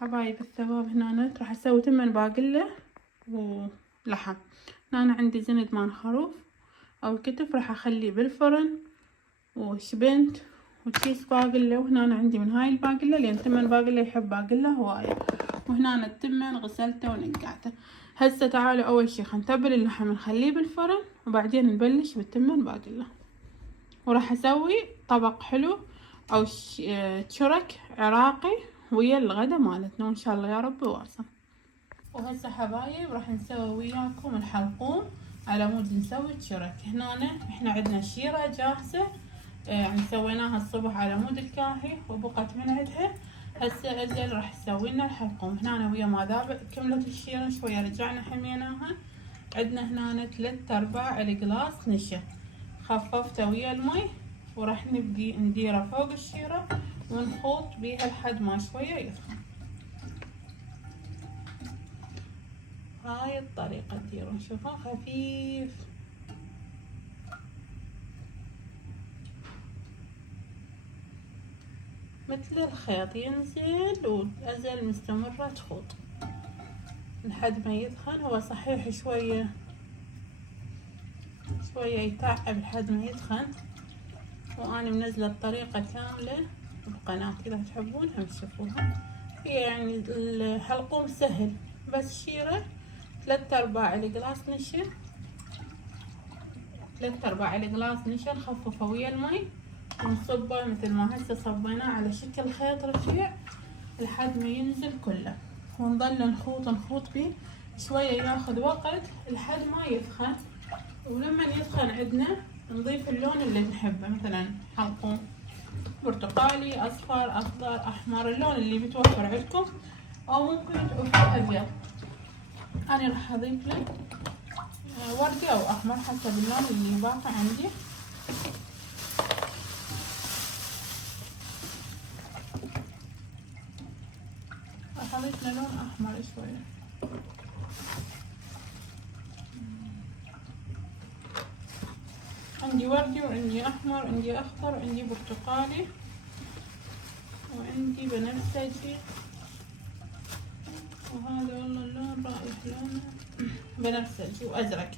حبايب الثواب هنا راح اسوي تمن باقلة ولحم. هنا عندي زند مال خروف او كتف راح اخليه بالفرن، وشبنت وكيس باقلة. وهنا عندي من هاي الباقلة لان تمن باقلة يحب باقلة هواية. وهنا التمن غسلته ونقعته. هسه تعالوا اول شي خنتبل اللحم نخليه بالفرن وبعدين نبلش بالتمن باقلة. وراح اسوي طبق حلو او شرك عراقي ويا الغدا مالتنا، وان شاء الله يا رب واصل. وهسه حبايب راح نسوي وياكم الحلقوم على مود نسوي الشرك. هنا احنا عندنا شيرة جاهزة، يعني سويناها الصبح على مود الكاهي وبقت من عندها. هسه اجل راح نسوي لنا الحلقوم. هنا ويا ما ذاب كملت الشيرة شوية رجعنا حميناها. عندنا هنا 3/4 القلاص نشا خففته ويا المي، وراح نبدي نديره فوق الشيرة ونخوط بيها لحد ما شوية يسخن. هاي الطريقة تديرون، شوفوا خفيف. مثل الخيط ينزل وأزل مستمرة تخوط لحد ما يدخن. هو صحيح شوية يتعب لحد ما يدخن، وأنا منزلة الطريقة كاملة بقناة إذا تحبون هم تشوفوها. هي يعني الحلقوم سهل، بس شيرة 3/4 القلاص نشا، 3/4 القلاص نشا نخففه ويا المي ونصبه مثل ما هسه صبيناه على شكل خيط رفيع لحد ما ينزل كله. ونظل نخوط بيه شوية، ياخذ وقت لحد ما يثخن. ولما يثخن عندنا نضيف اللون اللي نحبه، مثلا حلقوم برتقالي، اصفر، اخضر، احمر، اللون اللي متوفر عندكم، او ممكن تضيفوا ابيض. انا راح اضيف له وردي او احمر حسب اللون اللي باقي عندي. راح اضيف له لون احمر شويه. عندي وردي وعندي احمر وعندي اخضر وعندي برتقالي وعندي بنفسجي، وهذا والله اللون رائع لونه بنفسجي وازرق.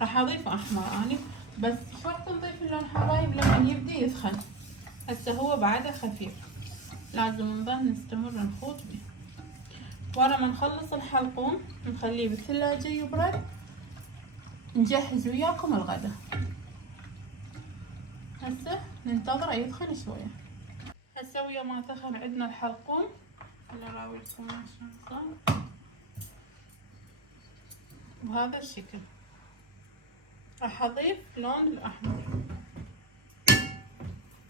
راح اضيف احمر اني، بس شرط نضيف اللون حبايب لما يبدي يسخن. هسه هو بعده خفيف، لازم نظل نستمر نخوط به. ورا ما نخلص الحلقوم نخليه بالثلاجة يبرد، نجهز وياكم الغدا. هسه ننتظره يدخن شوية. هسه ويا ما ثخن عندنا الحلقوم، خليني اراويكم شلون صار بهذا الشكل. راح اضيف لون الاحمر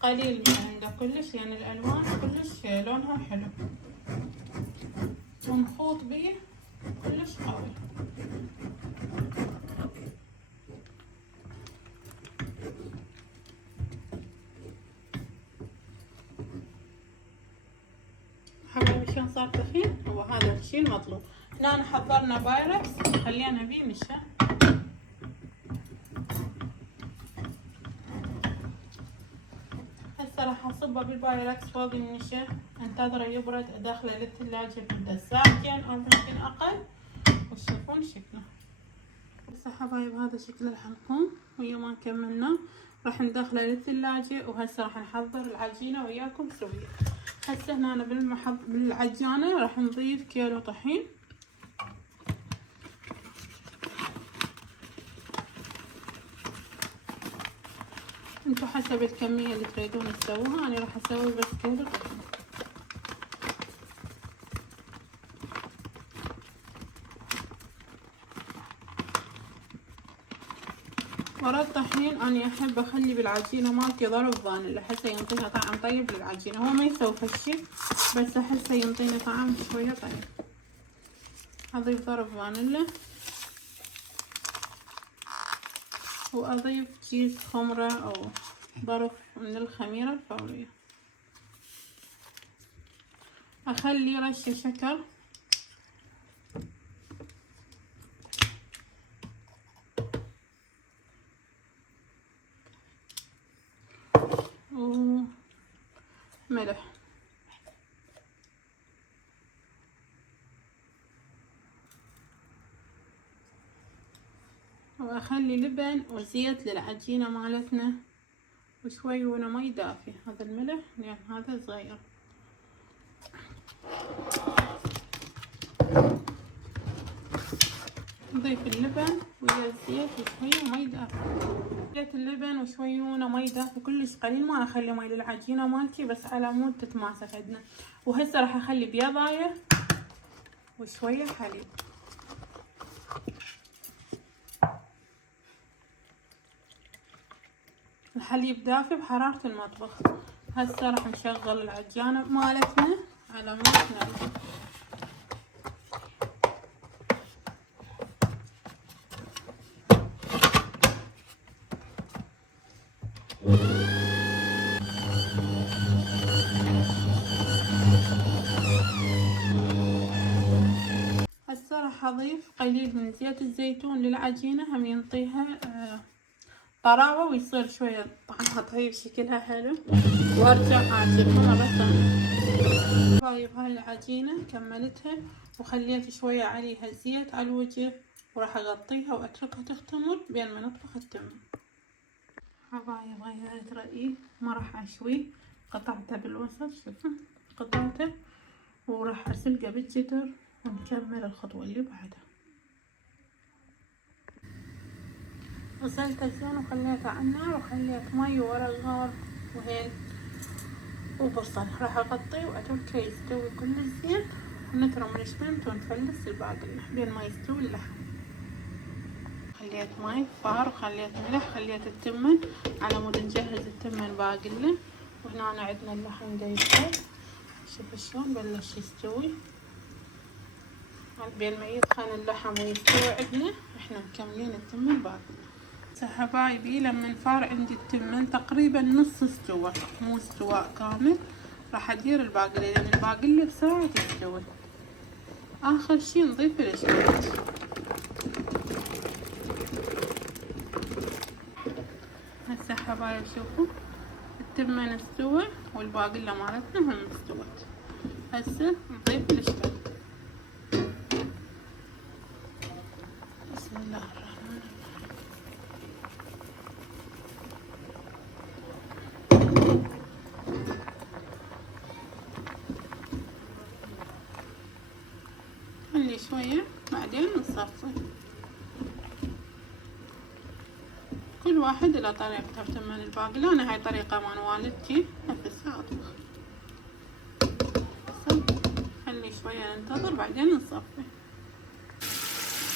قليل عنده كلش، لان الالوان كلش لونها حلو، ونخوط بيه كلش قوي. حبايبي شلون صار تخين؟ هو هذا الشي المطلوب. هنا حضرنا بايركس خلينا بيه نشا. هسه راح اصبه بالبايركس فوق النشا، انتظره يبرد، ادخله للثلاجة مدة ساعتين او يمكن اقل، وتشوفون شكله. هسه حبايب هذا شكل الحلقوم ويا ما كملناه راح ندخله للثلاجة. وهسه راح نحضر العجينة وياكم سوية. هسه هنا بالعجانة راح نضيف كيلو طحين، انتو حسب الكمية اللي تريدون تسووها. انا راح اسوي بس كيلو طحين. ورا الطحين اني احب اخلي بالعجينة مالتي ضرب فانيلا، حتى ينطيها طعم طيب للعجينة. هو ما يسوي هالشي، بس احسه ينطيني طعم شوية طيب. اضيف ضرب فانيلا، واضيف كيس خمرة او ظرف من الخميرة الفورية. اخلي رشة شكر، وملح. واخلي لبن وزيت للعجينة مالتنا وشوي مي دافي. هذا الملح لان هذا صغير. نضيف اللبن ويا الزيت وشوية مي دافي. زيت اللبن وشوية مي دافي كلش قليل، ما اخلي مي للعجينة مالتي بس على مود تتماسك عندنا. وهسه راح اخلي بيضاية وشوية حليب. الحليب دافي بحرارة المطبخ. هسه راح نشغل العجانة مالتنا على مود نار. هسه راح اضيف قليل من زيت الزيتون للعجينة، هم ينطيها طراوة ويصير شوية طعمها طيب شكلها حلو. وارجع اعجنها مرة ثانية. طيب هاي العجينة كملتها وخليت شوية عليها زيت على الوجه، وراح اغطيها واتركها تختمر بين ما نطبخ التمر. حبايب غيرت رأيي، ما راح اشوي، قطعته بالوسط. شوفوا قطعته وراح اسلقه بالجدر ونكمل الخطوة اللي بعدها. غسلته زين وخليته على النار وخليت مي وورق غار وهيل وبصل. راح اغطيه واتركه يستوي كل زين ونترم الشمنت ونفلس الباقي بين ما يستوي اللحم. خليت مي فار وخليت ملح، خليت التمن على مود نجهز التمن باقله. وهنا عندنا اللحم دا يستوي. شوفوا شلون بلش يستوي. بين ما يطحن اللحم ويستوي عندنا احنا مكملين التمن باقله. حبايبي لما نفار عندي التمن تقريبا نص استوى، مو استواء كامل، راح ادير الباقله لان الباقله بسرعه تستوي. اخر شي نضيف الشمنت. هسه حبايب شوفوا التمن استوى والباقله مالتنا هم استوت. هسه نضيف الشمنت. بسم الله الرحمن الرحيم. خلي شوية بعدين نصفي. كل واحد إلى طريقته في تمن الباقلة. أنا هاي طريقة مال والدتي نفسها أطبخ. خلي شوية ننتظر بعدين نصفي.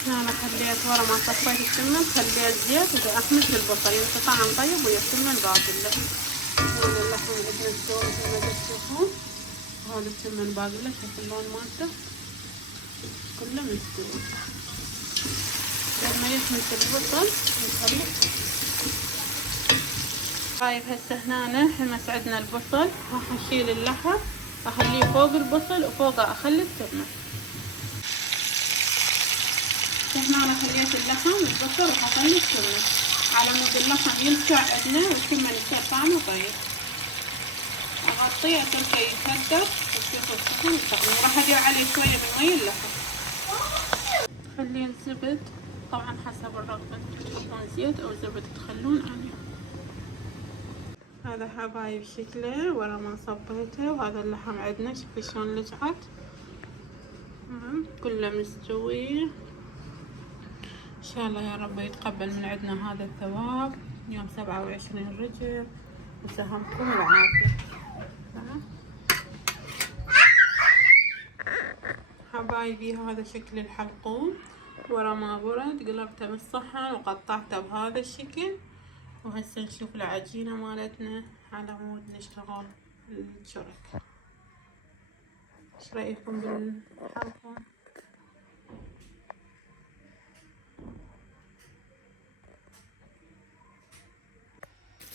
أنا خليت ورا ما صفيت التمن خليت زيت ودا أحمس البصل ينطي طعم طيب ويا التمن باقلة. هون اللحم عندنا استوى مثل ما تشوفون. هذا التمن باقلة شوفوا اللون مالته كله مستوي. لما يحمس البصل نخليه. طيب هسه هنا حمس عندنا البصل، راح اشيل اللحم اخليه فوق البصل وفوقه اخلي التمن. هنا انا خليت اللحم والبصل وراح اخلي التمن على مود اللحم يلسع عندنا والتمن يصير طعمه طيب. اغطيه اتركه يتهدر وتشوفوا الصحن الطعم. وراح ادير عليه شويه من مي اللحم. خلي الزبد طبعا حسب الرغبة، تحطون زيت او زبد تخلون عليه. هذا حبايب شكله ورا ما صبيته. وهذا اللحم عندنا شوفوا شلون لسعت كله مستوي. ان شاء الله يا رب يتقبل من عندنا هذا الثواب يوم 27 رجب وسهمكم العافية. حبايبي هذا شكل الحلقوم ورا ما برد قلبته بالصحن وقطعته بهذا الشكل. وهسه نشوف العجينة مالتنا على مود نشتغل الشرك. ايش رايكم بالحلقوم؟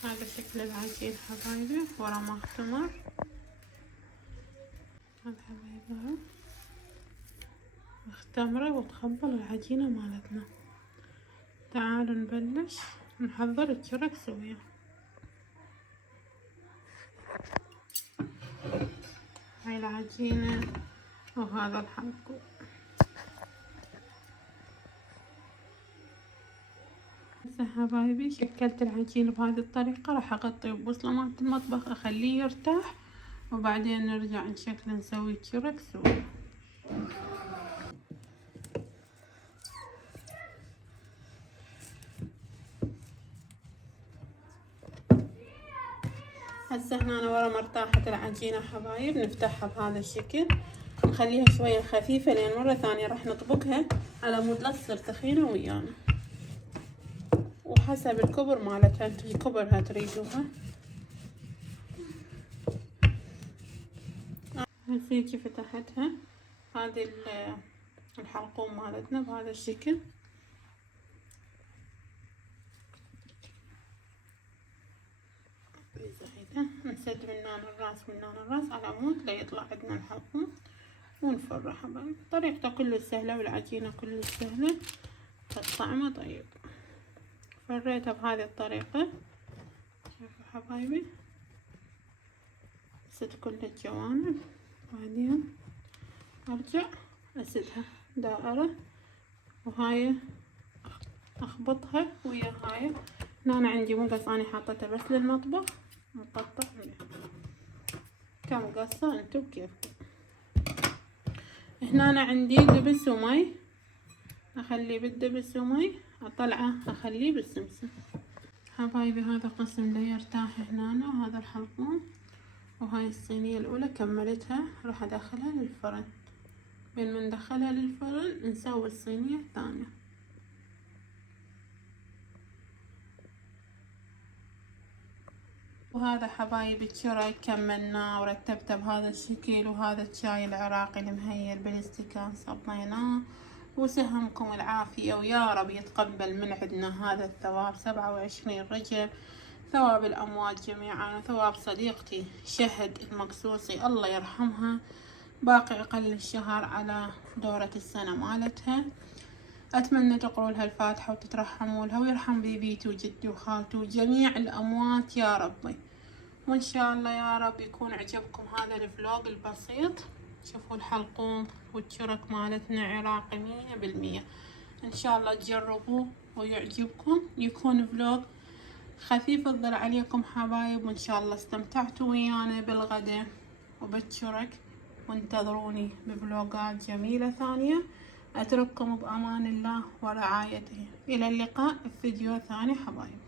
هذا شكل العجين حبايبي ورا ما اختمر. هذا حبايبي اختمره وتخبل العجينة مالتنا. تعالوا نبلش نحضر الشرك سويا. هاي العجينة وهذا الحلقوم. هسه حبايبي شكلت العجين بهذه الطريقة، راح اغطيه ببوصلة مالت المطبخ اخليه يرتاح، وبعدين نرجع نشكله نسوي تشرك سوا. هسه هنا ورا ما ارتاحت العجينة حبايب نفتحها بهذا الشكل، نخليها شوية خفيفة لان مرة ثانية راح نطبقها على مود لا تصير ثخينة ويانا، وحسب الكبر مالتها انتو كبرها تريدوها. هسيجي فتحتها هذه الحلقوم مالتنا بهذا الشكل. نسد من هنا الراس من هنا الراس على مود ليطلع عندنا الحلقوم ونفرحها. طريقته كلش سهلة والعجينة كلش سهلة، الطعمة طيب. فريتها بهذه الطريقة، شوفوا حبايبي اسد كل الجوانب، بعدين ارجع اسدها دائرة، وهاي اخبطها ويا هاي. هنا أنا عندي مقص اني حاطته بس للمطبخ مقطع كم قصة انتو بكيفكم. هنا أنا عندي دبس ومي، اخليه بالدبس ومي، اطلعه اخليه بالسمسم. حبايبي هذا قسم لي يرتاح هنا، وهذا الحلقوم، وهاي الصينية الاولى كملتها راح ادخلها للفرن. بين ما ندخلها للفرن نسوي الصينية الثانية. وهذا حبايبي الشري كملناه ورتبته بهذا الشكل، وهذا الشاي العراقي المهيل بالاستكان صبيناه. وسهمكم العافية ويا رب يتقبل من عندنا هذا الثواب 27 رجب، ثواب الأموات جميعا، ثواب صديقتي شهد المقصوصي الله يرحمها، باقي أقل الشهر على دورة السنة مالتها. أتمنى تقروا لها الفاتحة وتترحموا لها، ويرحم بيبيتي وجدي وخالتي وجميع الأموات يا ربي. وإن شاء الله يا رب يكون عجبكم هذا الفلوق البسيط. شوفوا الحلقوم والشرك مالتنا عراقي 100%. إن شاء الله تجربوه ويعجبكم، يكون فلوق خفيف الظل عليكم حبايب، وإن شاء الله استمتعتوا ويانا بالغداء وبالشرك. وانتظروني بفلوقات جميلة ثانية. أترككم بأمان الله ورعايته، إلى اللقاء في فيديو ثاني حبايب.